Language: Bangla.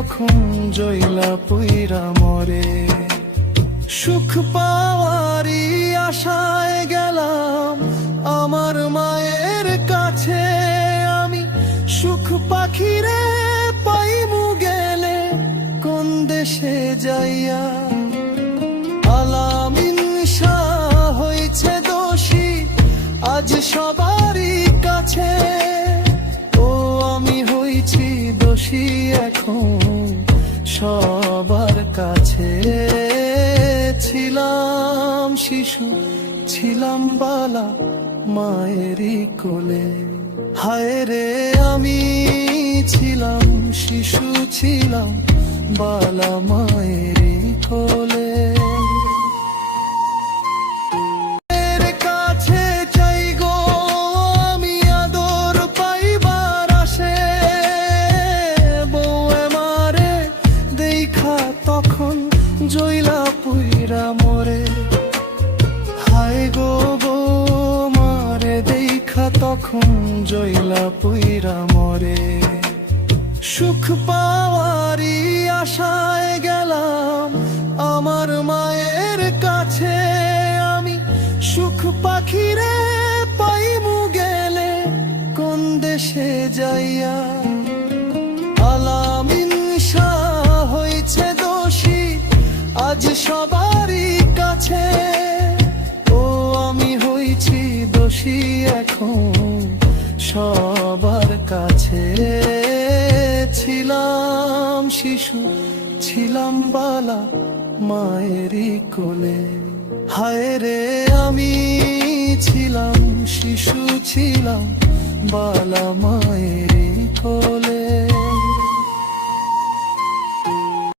তখন জইলা পুইরা মরে। সুখ পাওয়ারই আশায় গেলাম আমার মায়ের কাছে আমি, সুখ পাখিরে পাইমু গেলে কোন দেশে যাইয়া। আলামিন শাহ হইছে দোষী আজ সবারই কাছে, ও আমি হইছি দোষী এখন সবার কাছে। ছিলাম শিশু ছিলাম বালা মায়েরই কোলে, হায় রে আমি ছিলাম শিশু ছিলাম বালা মায়েরই কোলে। তখন জইলা পুইরা মরে, হায় গো বউ মারে দেখা তখন জইলা পুইরা মরে। সুখ পাওয়ারই আশায় গেলাম আমার মায়ের কাছে আমি, সুখ পাখিরে পাইমু গেলে কোন দেশে যাইয়া। আলামিন শাহ হইছে দোষী আজ সবারই কাছে, ও আমি হইছি দোষী এখন সবার কাছে। ছিলাম শিশু ছিলাম বালা মায়েরই কোলে, হায় রে আমি ছিলাম শিশু ছিলাম বালা মায়েরই কোলে।